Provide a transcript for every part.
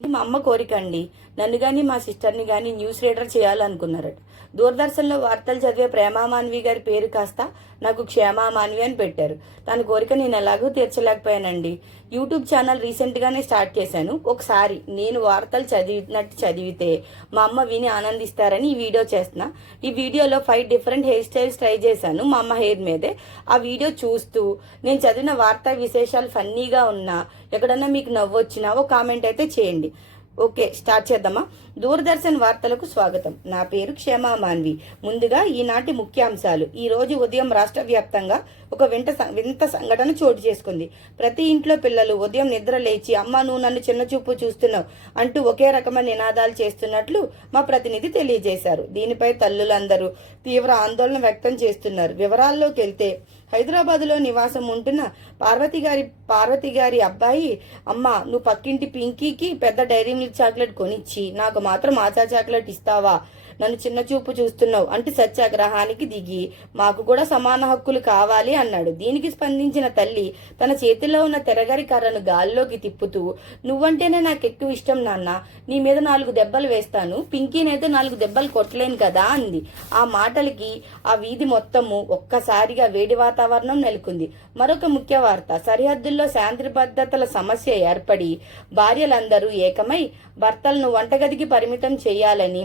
ఇది మా అమ్మ కోరిక అండి. నన్ను గాని మా సిస్టర్ని గాని న్యూస్ రీడర్ చేయాలనుకున్నారట. దూరదర్శన్లో వార్తలు చదివే ప్రేమామాన్వి గారి పేరు కాస్త నాకు క్షేమామాన్వి అని పెట్టారు. తన కోరిక నేను ఎలాగూ తీర్చలేకపోయానండి. యూట్యూబ్ ఛానల్ రీసెంట్గానే స్టార్ట్ చేశాను. ఒకసారి నేను వార్తలు చదివినట్టు చదివితే మా అమ్మ విని ఆనందిస్తారని ఈ వీడియో చేస్తున్నా. ఈ వీడియోలో 5 డిఫరెంట్ హెయిర్ స్టైల్స్ ట్రై చేశాను మా అమ్మ హెయిర్ మీదే. ఆ వీడియో చూస్తూ నేను చదివిన వార్తా విశేషాలు ఫన్నీగా ఉన్నా, ఎక్కడన్నా మీకు నవ్వొచ్చినా ఓ కామెంట్ అయితే చేయండి. ఓకే, స్టార్ట్ చేద్దామా? దూరదర్శన్ వార్తలకు స్వాగతం. నా పేరు క్షేమా మాన్వి. ముందుగా ఈనాటి ముఖ్యాంశాలు. ఈ రోజు ఉదయం రాష్ట్ర వ్యాప్తంగా ఒక వింత సంఘటన చోటు చేసుకుంది. ప్రతి ఇంట్లో పిల్లలు ఉదయం నిద్ర లేచి అమ్మ నువ్వు నన్ను చిన్నచూపు చూస్తున్నావు అంటూ ఒకే రకమైన నినాదాలు చేస్తున్నట్లు మా ప్రతినిధి తెలియజేశారు. దీనిపై తల్లులందరూ తీవ్ర ఆందోళన వ్యక్తం చేస్తున్నారు. వివరాల్లోకి వెళ్తే హైదరాబాద్లో నివాసం ఉంటున్న పార్వతి గారి అబ్బాయి, అమ్మ నువ్వు పక్కింటి పింకీకి పెద్ద డైరీ మిల్క్ చాక్లెట్ కొనిచ్చి నాకు మాత్రం ఆచా చాక్లెట్ ఇస్తావా, నన్ను చిన్న చూపు చూస్తున్నావు అంటూ సత్యాగ్రహానికి దిగి మాకు కూడా సమాన హక్కులు కావాలి అన్నాడు. దీనికి స్పందించిన తల్లి తన చేతిలో ఉన్న తెరగరి కర్రను గాల్లోకి తిప్పుతూ, నువ్వంటేనే నాకు ఎక్కువ ఇష్టం నాన్న, నీ మీద 4 దెబ్బలు వేస్తాను, పింకీనైతే 4 దెబ్బలు కొట్టలేను కదా అంది. ఆ మాటలకి ఆ వీధి మొత్తము ఒక్కసారిగా వేడి వాతావరణం నెలకొంది. మరొక ముఖ్య వార్త. సరిహద్దుల్లో శాంతి భద్రతల సమస్య ఏర్పడి భార్యలందరూ ఏకమై భర్తలను వంటగదికి పరిమితం చేయాలని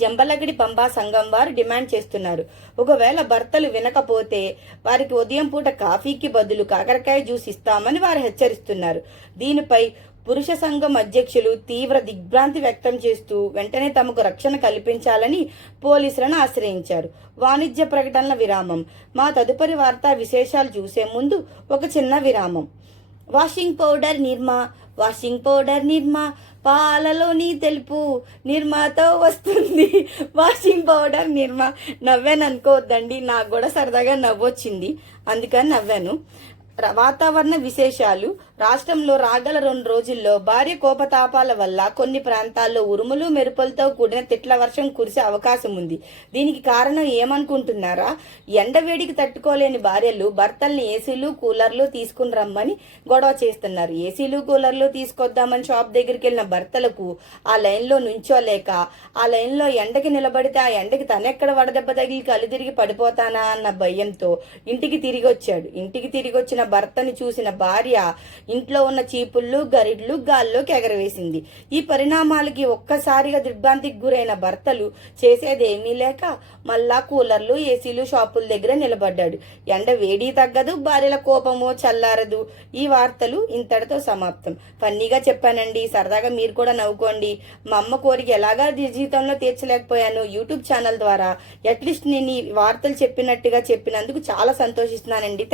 జంబలగడి పంబా సంఘం వారు డిమాండ్ చేస్తున్నారు. ఒకవేళ భర్తలు వినకపోతే వారికి ఉదయం పూట కాఫీకి బదులు కాకరకాయ జ్యూస్ ఇస్తామని వారు హెచ్చరిస్తున్నారు. దీనిపై పురుష సంఘం అధ్యక్షులు తీవ్ర దిగ్భ్రాంతి వ్యక్తం చేస్తూ వెంటనే తమకు రక్షణ కల్పించాలని పోలీసులను ఆశ్రయించారు. వాణిజ్య ప్రకటనల విరామం. మా తదుపరి వార్తా విశేషాలు చూసే ముందు ఒక చిన్న విరామం. వాషింగ్ పౌడర్ నిర్మా పాలలోని తెలుపు నిర్మాతో వస్తుంది. వాషింగ్ పౌడర్ నిర్మా. నవ్వాను అనుకోవద్దండి, నాకు కూడా సరదాగా నవ్వొచ్చింది, అందుకని నవ్వాను. వాతావరణ విశేషాలు. రాష్ట్రంలో రాగల 2 రోజుల్లో భారీ కోపతాపాల వల్ల కొన్ని ప్రాంతాల్లో ఉరుములు మెరుపులతో కూడిన తిట్ల వర్షం కురిసే అవకాశం ఉంది. దీనికి కారణం ఏమనుకుంటున్నారా? ఎండవేడికి తట్టుకోలేని భార్యలు భర్తల్ని ఏసీలు కూలర్లు తీసుకుని రమ్మని గొడవ చేస్తున్నారు. ఏసీలు కూలర్లు తీసుకొద్దామని షాప్ దగ్గరికి వెళ్ళిన భర్తలకు ఆ లైన్లో నుంచోలేక ఆ లైన్లో ఎండకి నిలబడితే ఆ ఎండకి తనెక్కడ వడదెబ్బ తగిలి కళ్ళు తిరిగి పడిపోతానా అన్న భయంతో ఇంటికి తిరిగి వచ్చిన భర్తని చూసిన భార్య ఇంట్లో ఉన్న చీపుళ్ళు గరిడ్లు గాల్లోకి ఎగరవేసింది. ఈ పరిణామాలకి ఒక్కసారిగా దిగ్భ్రాంతికి గురైన భర్తలు చేసేదేమీ లేక మళ్ళా కూలర్లు ఏసీలు షాపుల దగ్గర నిలబడ్డాడు. ఎండ వేడి తగ్గదు, భార్యల కోపమో చల్లారదు. ఈ వార్తలు ఇంతటితో సమాప్తం. ఫన్నీగా చెప్పానండి, సరదాగా మీరు కూడా నవ్వుకోండి. మా అమ్మ కోరిక ఎలాగా జీవితంలో తీర్చలేకపోయాను, యూట్యూబ్ ఛానల్ ద్వారా అట్లీస్ట్ నేను ఈ వార్తలు చెప్పినట్టుగా చెప్పినందుకు చాలా సంతోషిస్తున్నానండి.